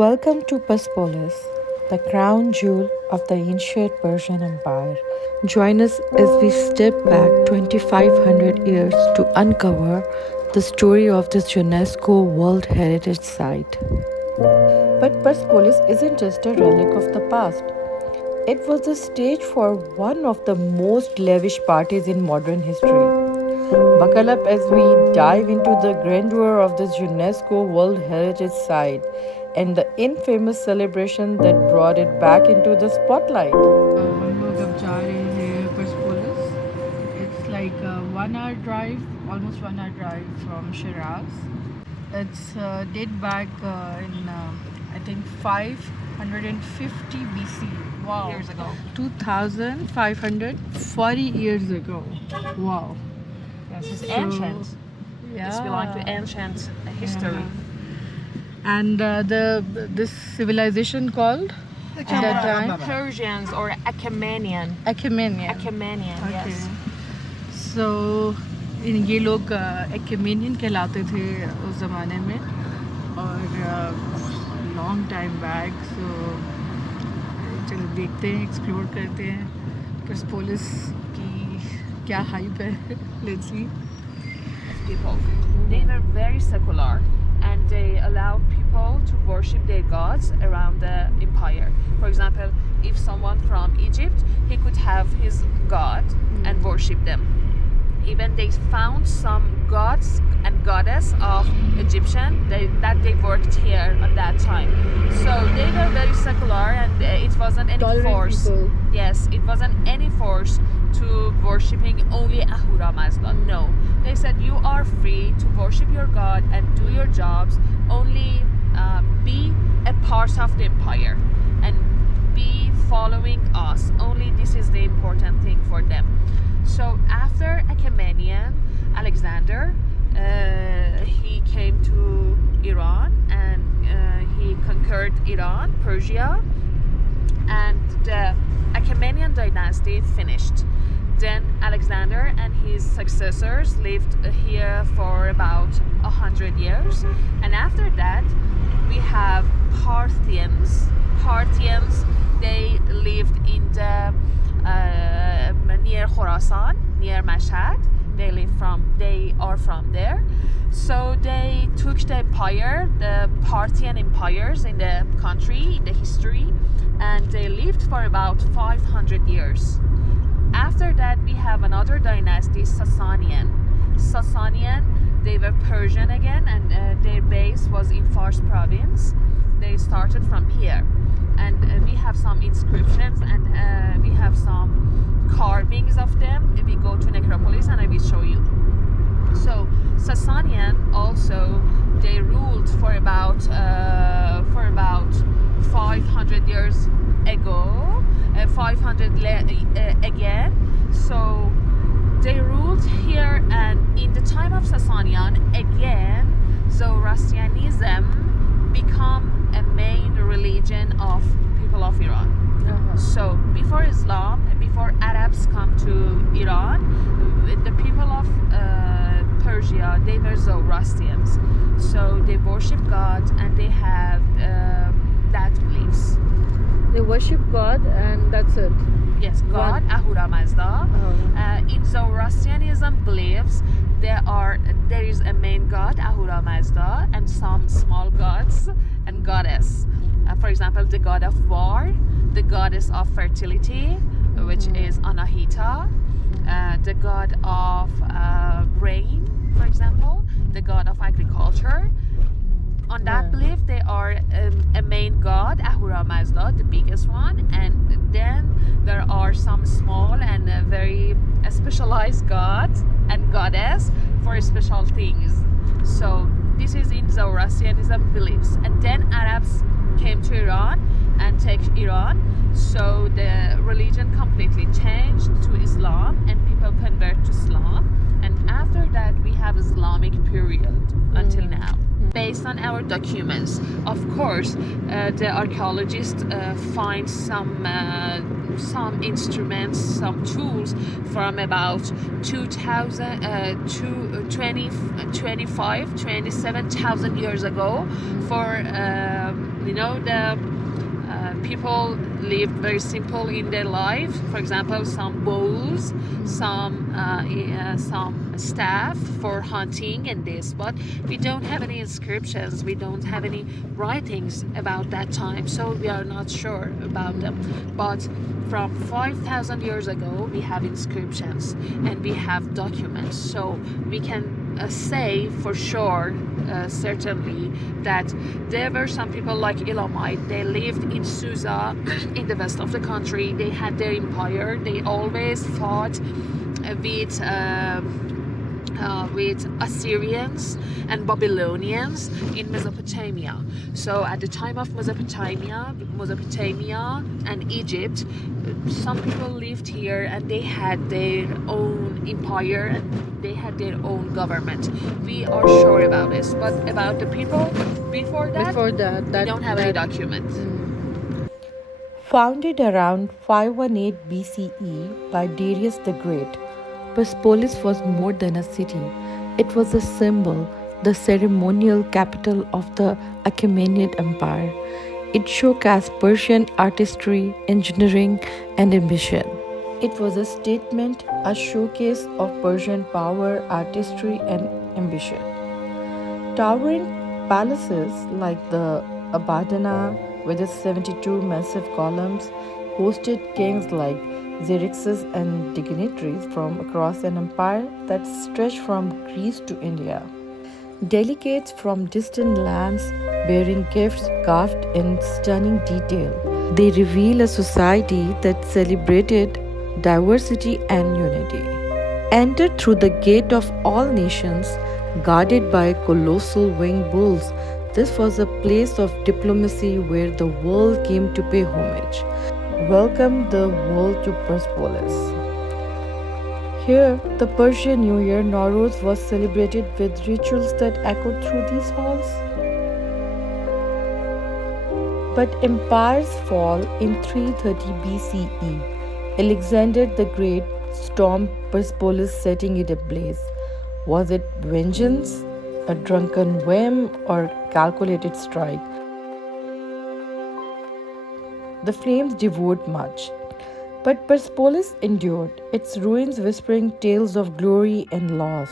Welcome to Persepolis, the crown jewel of the ancient Persian Empire. Join us as we step back 2500 years to uncover the story of this UNESCO World Heritage Site. But Persepolis isn't just a relic of the past. It was the stage for one of the most lavish parties in modern history. Buckle up as we dive into the grandeur of this UNESCO World Heritage Site and the infamous celebration that brought it back into the spotlight. It's like a 1 hour drive, almost 1 hour drive from Shiraz. It's date back in I think 550 BC. Wow. Years ago. 2540 years ago. Wow. Yes, it's ancient. Yeah. This belongs to ancient history. Yeah. And this civilization called at that time? Persians or Achaemenid. Achaemenid. Yes. So ये लोग Achaemenid कहलाते थे उस ज़माने में और long time back. So चलो देखते हैं, explore करते हैं Persepolis की क्या hype है. Let's see. People, they were very secular and they allowed people to worship their gods around the empire. For example, if someone from Egypt, he could have his god and worship them. Even they found some gods and goddess of Egyptian that they worked here at that time. So they were very secular and it wasn't any force. People. Yes, it wasn't any force to worshipping only Ahura Mazda. No, they said you are free to worship your god and do your jobs. Only be a part of the empire and be following us. Only this is the important thing for them. So after Achaemenid, Alexander, he came to Iran and he conquered Iran, Persia, and the Achaemenid dynasty finished. Then Alexander and his successors lived here for about 100 years, and after that we have Parthians. Parthians, they lived in the near Khorasan, near Mashhad. They are from there. So they took the empire, the Parthian empires in the country, in the history, and they lived for about 500 years. After that, we have another dynasty, Sasanian. Sasanian, they were Persian again, and their base was in Fars province. They started from here, and we have some inscriptions and we have some carvings of them. If we go to Necropolis, and I will show you. So Sasanian also, they ruled for about 500 years ago, 500 again. So they ruled here, and in the time of Sasanian again, Zoroastrianism become a main religion of people of Iran. So before Islam, before Arabs come to Iran, the people of Persia, they were Zoroastrians. So they worship God and they have that beliefs. They worship God and that's it. Yes, God, Ahura Mazda. In Zoroastrianism beliefs, there is a main god, Ahura Mazda, and some small gods and goddess. For example, the god of war, the goddess of fertility, which is Anahita, the god of rain, for example, the god of agriculture. On that belief, they are a main god, Ahura Mazda, the biggest one, and then there are some small and very specialized gods and goddess for special things. So this is in Zoroastrianism beliefs. And then Arabs came to Iran and take Iran, so the religion completely changed to Islam and people convert to Islam, and after that we have Islamic period until now. Based based on our documents. Of course, the archaeologists find some instruments, some tools from about 2000 to 27,000 years ago. For the people lived very simple in their life. For example, some bowls, some staff for hunting and this, but we don't have any inscriptions, we don't have any writings about that time, so we are not sure about them. But from 5,000 years ago we have inscriptions and we have documents, so we can say for sure, certainly, that there were some people like Elamite. They lived in Susa in the west of the country. They had their empire. They always fought with Assyrians and Babylonians in Mesopotamia. So at the time of Mesopotamia and Egypt, some people lived here and they had their own empire and they had their own government. We are sure about this, but about the people before that we don't have any documents. Founded around 518 BCE by Darius the Great, Persepolis was more than a city. It was a symbol, the ceremonial capital of the Achaemenid Empire. It showcased Persian artistry, engineering, and ambition. It was a statement, a showcase of Persian power, artistry, and ambition. Towering palaces like the Abadana, with its 72 massive columns, hosted kings like Xerxes and dignitaries from across an empire that stretched from Greece to India. Delegates from distant lands bearing gifts carved in stunning detail. They reveal a society that celebrated diversity and unity. Entered through the gate of all nations, guarded by colossal winged bulls, this was a place of diplomacy where the world came to pay homage. Welcome the world to Persepolis. Here, the Persian New Year Nowruz was celebrated with rituals that echoed through these halls. But empires fall in 330 BCE. Alexander the Great stormed Persepolis, setting it ablaze. Was it vengeance, a drunken whim, or calculated strike? The flames devoured much. But Persepolis endured, its ruins whispering tales of glory and loss.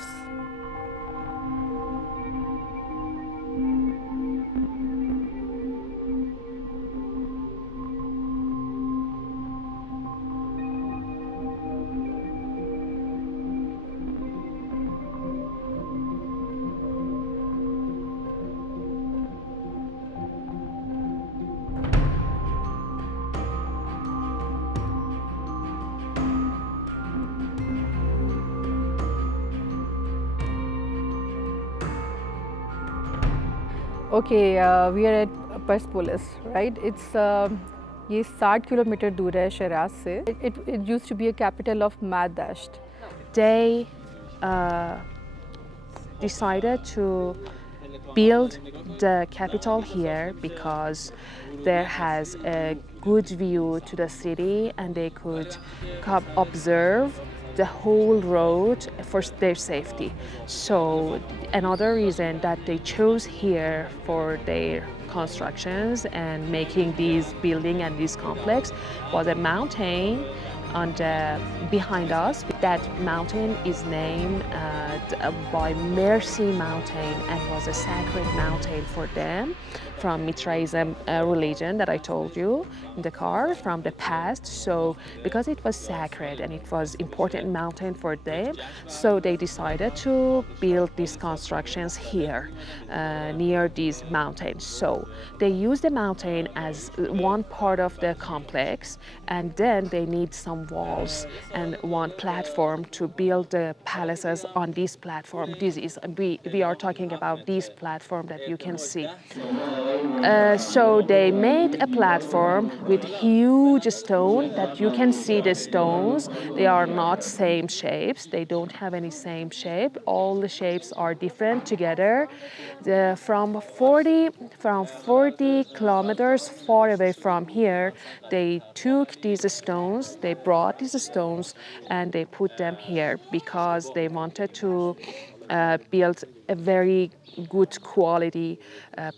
Okay, we are at Persepolis, right? It's ये 60 kilometre दूर है शिराज से. It used to be a capital of Mad Dasht. They decided to build the capital here because there has a good view to the city and they could come observe the whole road for their safety. So another reason that they chose here for their constructions and making these building and this complex was a mountain on the behind us. That mountain is named by Mercy Mountain and was a sacred mountain for them from Mithraism religion that I told you in the car from the past. So because it was sacred and it was important mountain for them, so they decided to build these constructions here near these mountains. So they use the mountain as one part of the complex, and then they need some some walls and one platform to build the palaces on this platform. We are talking about this platform that you can see. So they made a platform with huge stone that you can see the stones. They are not same shapes. They don't have any same shape. All the shapes are different together. From 40 kilometers far away from here, they took these stones, they brought these stones and they put them here because they wanted to build a very good quality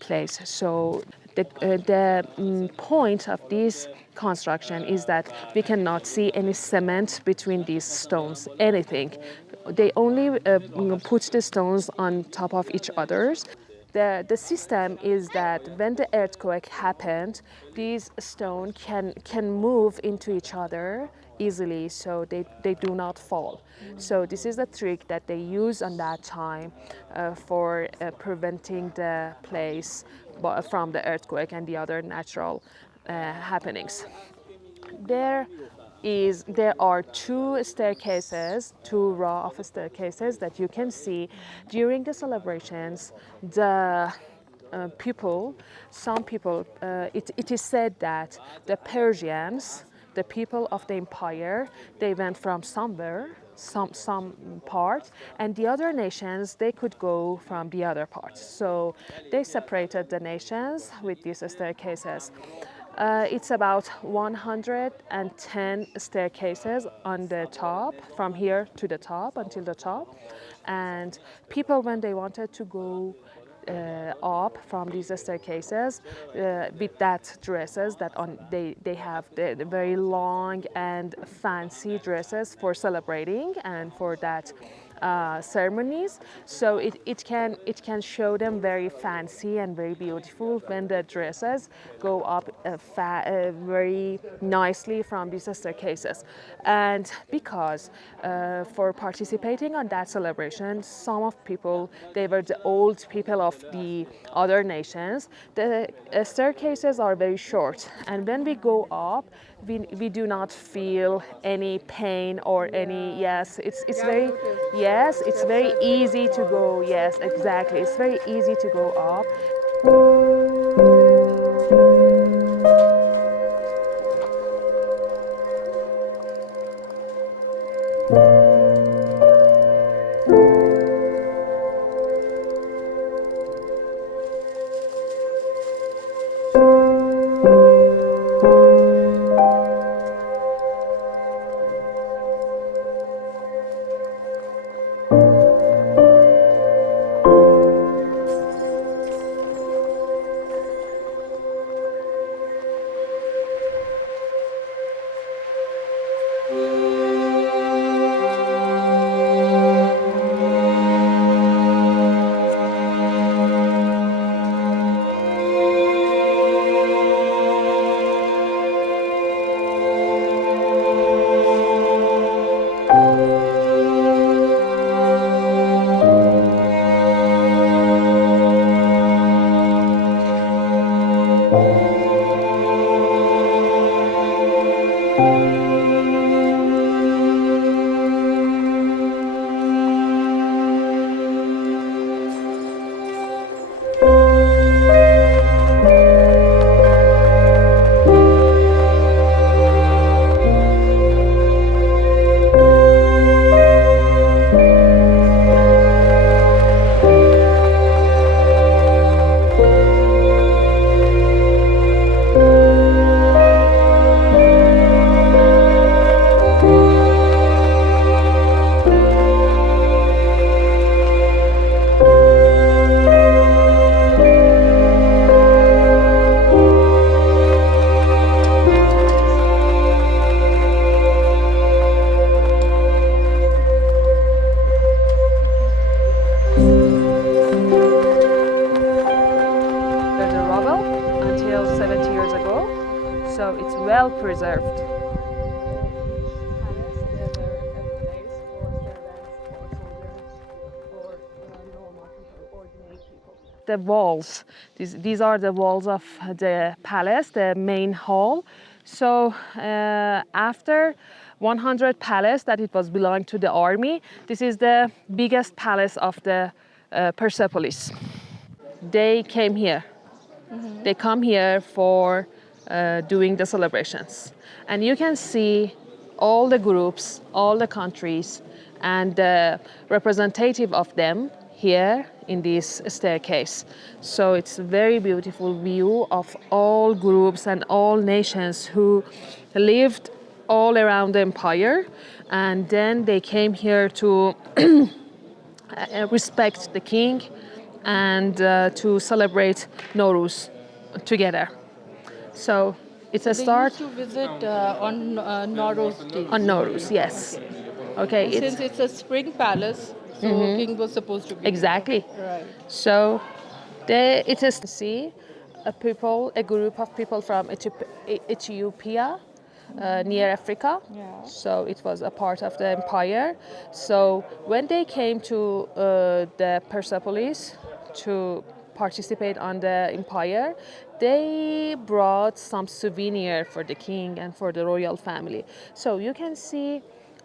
place. So the point of this construction is that we cannot see any cement between these stones, anything. They only put the stones on top of each other's. The system is that when the earthquake happened, these stones can move into each other easily, so they do not fall. So this is a trick that they use on that time for preventing the place from the earthquake and the other natural happenings. There are two staircases, two row of staircases that you can see during the celebrations. The some people, it is said that the Persians, the people of the empire, they went from somewhere, some part, and the other nations, they could go from the other parts. So they separated the nations with these staircases. It's about 110 staircases on the top, from here to the top, until the top. And people, when they wanted to go up from these staircases with that dresses that they have the very long and fancy dresses for celebrating and for that ceremonies. So it can show them very fancy and very beautiful when the dresses go up very nicely from these staircases. And because for participating on that celebration, some of people, they were the old people of the other nations. The staircases are very short, and when we go up, we do not feel any pain or any, yes, it's very, yes, it's very easy to go, yes, exactly, it's very easy to go up. So it's well preserved. The walls, these are the walls of the palace, the main hall. So after 100 palace that it was belonged to the army, this is the biggest palace of the Persepolis. They came here. They come here for doing the celebrations. And you can see all the groups, all the countries, and the representative of them here in this staircase. So it's a very beautiful view of all groups and all nations who lived all around the empire, and then they came here to respect the king and to celebrate Nowruz together. So it's a start. They used to visit on Nowruz days. On Nowruz, yes. Okay. Since it's a spring palace, so king was supposed to be. Exactly. Right. So it is to see a group of people from Ethiopia, near Africa. Yeah. So it was a part of the empire. So when they came to the Persepolis to participate on the empire, they brought some souvenir for the king and for the royal family. So you can see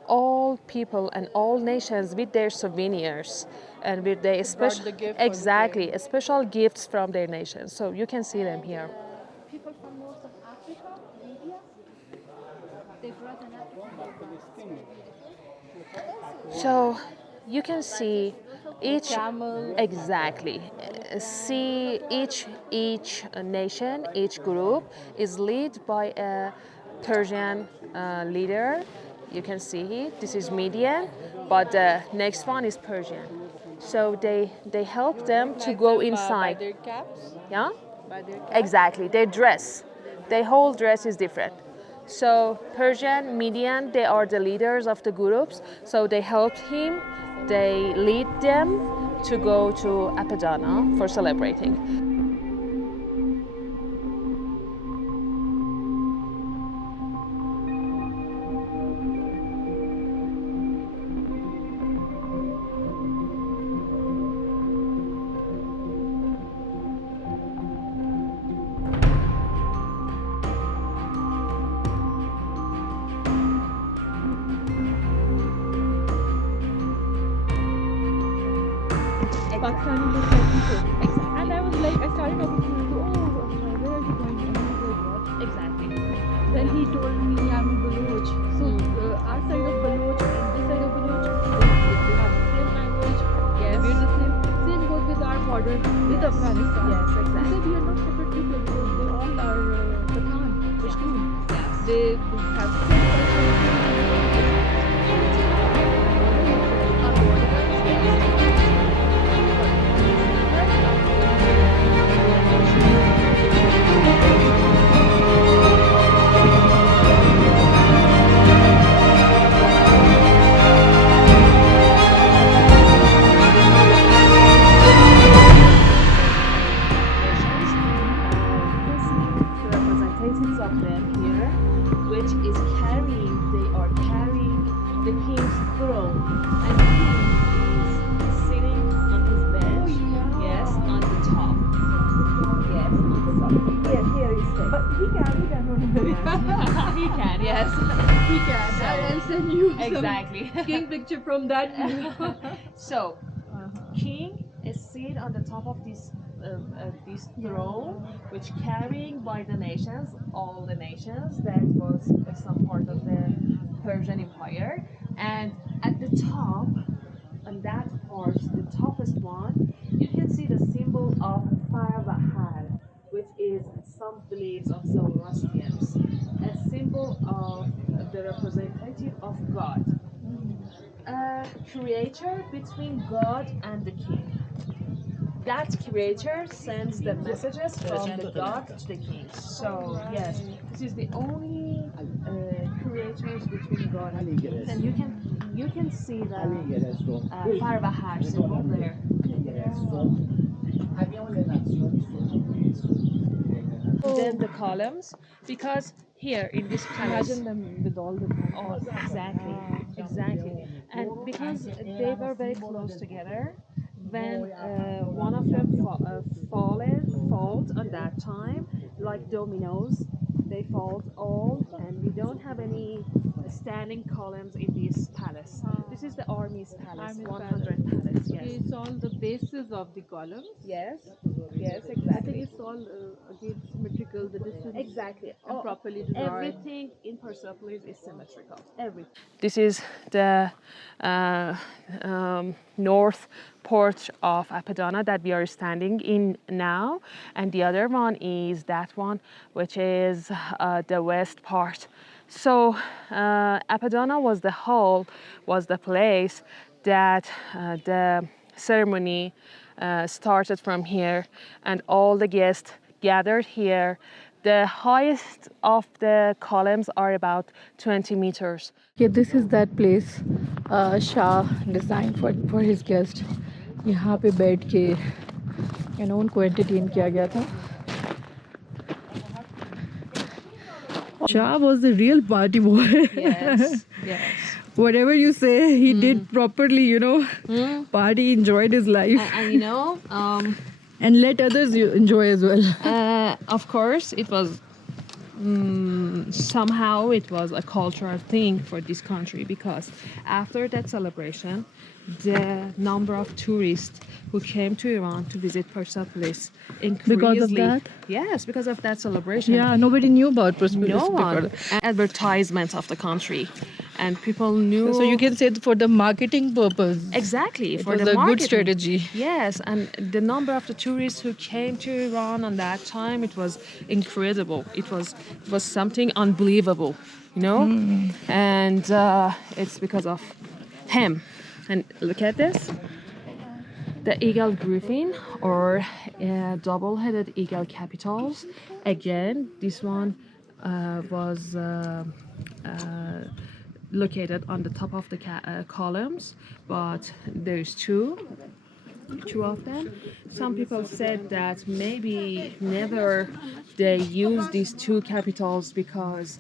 all people and all nations with their souvenirs and with their special the gift for the exactly special gifts from their nation. So you can see them here. People from north of Africa, Libya, they brought an African. So you can see each Camel. exactly see each nation, each group is led by a Persian leader. You can see it. This is Median, but the next one is Persian. So they help them to go By inside. their caps. Yeah, By their caps. exactly. Their dress, their whole dress is different. So Persian, Median, they are the leaders of the groups. So they helped him. They lead them to go to Apadana for celebrating. Pakistani look like people. And I was like, I started talking to him, oh, where are you going? And he said, what? Exactly. Then he told me I'm a Baloch. So our side of Baloch and this side of Baloch, they have the same language. Yes. We're the same goes with our border with Afghanistan. Yes, He exactly. said we are not separate people because they all are Pathan, Pashtun. Yes. They have the same culture. Our border representatives of them here, which is carrying, they are carrying the king's throne, and the king is sitting on his bench. Yes, on the top. Yes, on the top. Yeah, here is it. But he can. He can, yes. He can. So- I'll send you some Exactly. king picture from that. So, king is seated on the top of this throne, which carrying by the nations, all the nations that was some part of the Persian Empire, and at the top, on that part, the toppest one, you can see the symbol of Farvahar, which is some beliefs of Zoroastrians, a symbol of the representative of God, a creator between God and the king. That creator sends the messages from the God to the king. So yes, this is the only creators between God and the king, and you can see the Farvahar symbol there. Then the columns, because here in this palace, Imagine them with all the. oh, exactly. And because they were very close together, when one of them falls on that time, like dominoes, they fall all, and we don't have any standing columns in this palace. This is the army's palace, Army's 100 palace. Yes. Okay, it's all the bases of the columns. Yes. Yes, I think exactly. it's all again symmetrical. The distance Exactly. and properly designed. Everything in Persepolis is symmetrical. Everything. This is the north porch of Apadana that we are standing in now, and the other one is that one, which is the west part. So Apadana was the place that the ceremony started from here, and all the guests gathered here. The highest of the columns are about 20 meters. Yeah, this is that place Shah designed for his guest. यहाँ पे बैठ के उनको entertain किया गया था. Shah was the real party boy. Yes, yes. Whatever you say, he did properly, party, enjoyed his life. And And let others enjoy as well. of course, it was somehow it was a cultural thing for this country, because after that celebration, the number of tourists who came to Iran to visit Persepolis increased. Because of that? Yes, because of that celebration. Yeah, nobody knew about Persepolis. No one. Advertisement of the country, and people knew. So you can say for the marketing purpose. Exactly, It for was the a good marketing. strategy. Yes, and the number of the tourists who came to Iran on that time, it was incredible. It was something unbelievable, And it's because of him. And look at this. The eagle griffin, or double-headed eagle capitals. Again, this one was located on the top of the columns, but there's two of them. Some people said that maybe never they use these two capitals because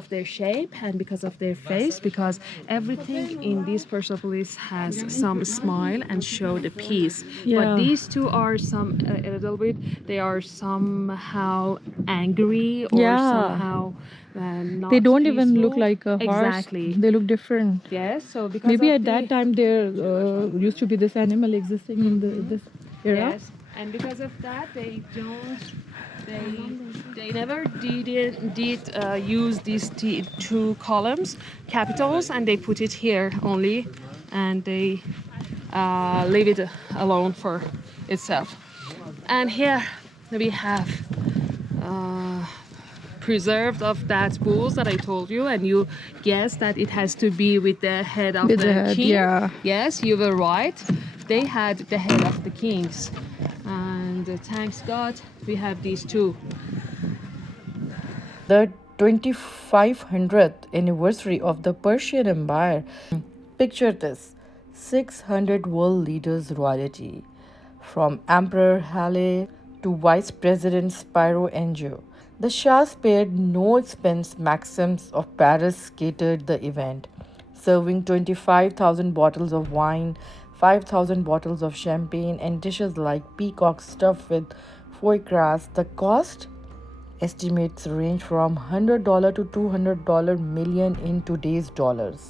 of their shape and because of their face, because everything in this Persepolis has some smile and show the peace. But Yeah. these two are a little bit, they are somehow angry or Yeah. somehow not They don't even look peaceful. like a horse. Exactly. They look different. Yes, so because Maybe of at that time there used to be this animal existing in this era. Yes, and because of that, they never did use these two columns, capitals, and they put it here only, and they leave it alone for itself. And here we have preserved of that bulls that I told you, and you guessed that it has to be with the head of With the the head, king. yeah. Yes, you were right. They had the head of the kings, and thanks God we have these two. The 2500th anniversary of the Persian Empire. Picture this: 600 world leaders royalty, from Emperor Haile to Vice President Spiro Angel. The Shah spared no expense. Maxims of Paris catered the event, serving 25,000 bottles of wine, 5,000 bottles of champagne, and dishes like peacock stuffed with foie gras. The cost estimates range from $100 to $200 million in today's dollars.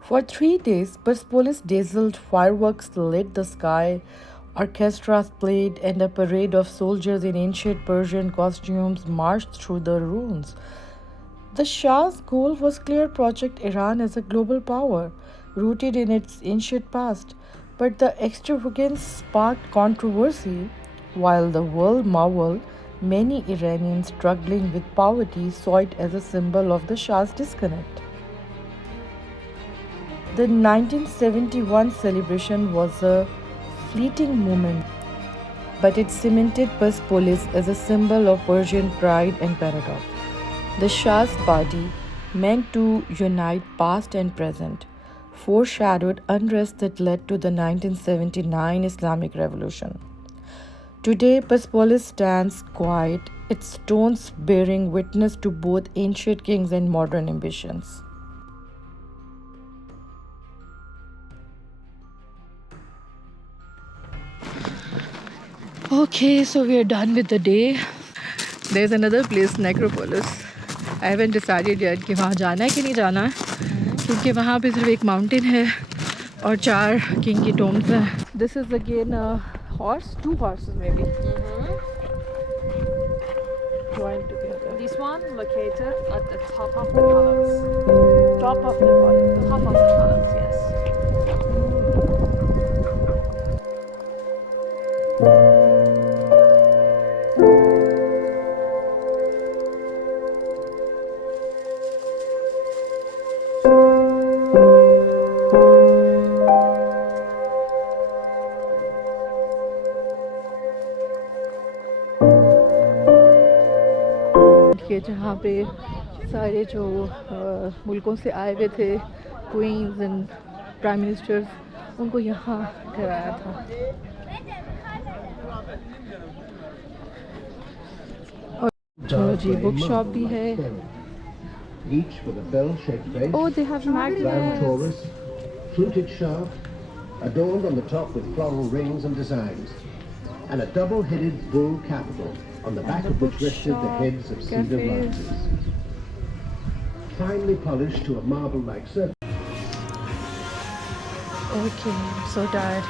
For 3 days, Persepolis dazzled, fireworks lit the sky, orchestras played, and a parade of soldiers in ancient Persian costumes marched through the ruins. The Shah's goal was clear: project Iran as a global power, rooted in its ancient past. But the extravagance sparked controversy. While the world marveled, many Iranians struggling with poverty saw it as a symbol of the Shah's disconnect. The 1971 celebration was a fleeting moment, but it cemented Persepolis as a symbol of Persian pride and paradox. The Shah's party, meant to unite past and present, foreshadowed unrest that led to the 1979 Islamic Revolution. Today, Persepolis stands quiet, its stones bearing witness to both ancient kings and modern ambitions. Okay, so we are done with the day. There is another place, Necropolis. I haven't decided yet कि वहाँ जाना है कि नहीं जाना है, क्योंकि वहाँ पे सिर्फ एक माउंटेन है और 4 किंग की टोम्स हैं. This is again a horse, 2 horses maybe. Joined together. This one located at the top of the columns. Top of the column. Top of the columns, yes. के जहाँ पे सारे जो मुल्कों से आए हुए थे क्वींस एंड प्राइम मिनिस्टर्स, उनको यहाँ ठहराया था. और जी बुक शॉप भी है. Each with a bell-shaped base, Oh, they have round magnets. torus, fluted shaft, adorned on the top with floral rings and designs, and a double-headed bull capital, on the back of which rested the heads of cedar branches. Finely polished to a marble-like surface. Okay, I'm so tired.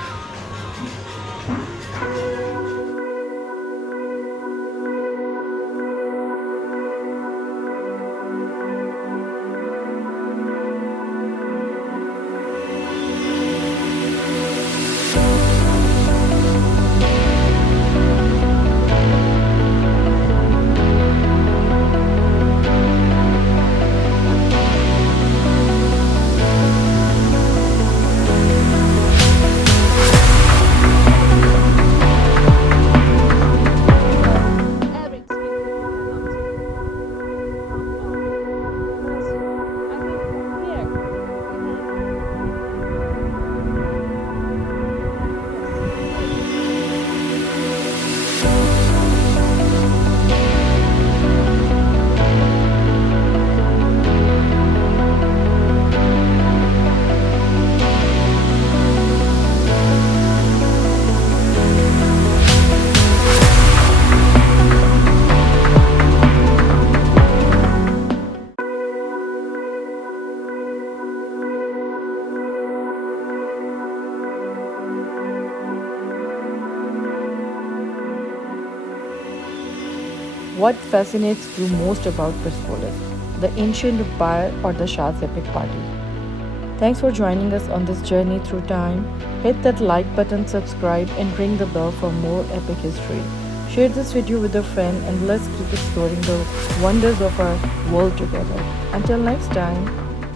What fascinates you most about Persepolis, the ancient empire or the Shah's epic party? Thanks for joining us on this journey through time. Hit that like button, subscribe, and ring the bell for more epic history. Share this video with a friend and let's keep exploring the wonders of our world together. Until next time.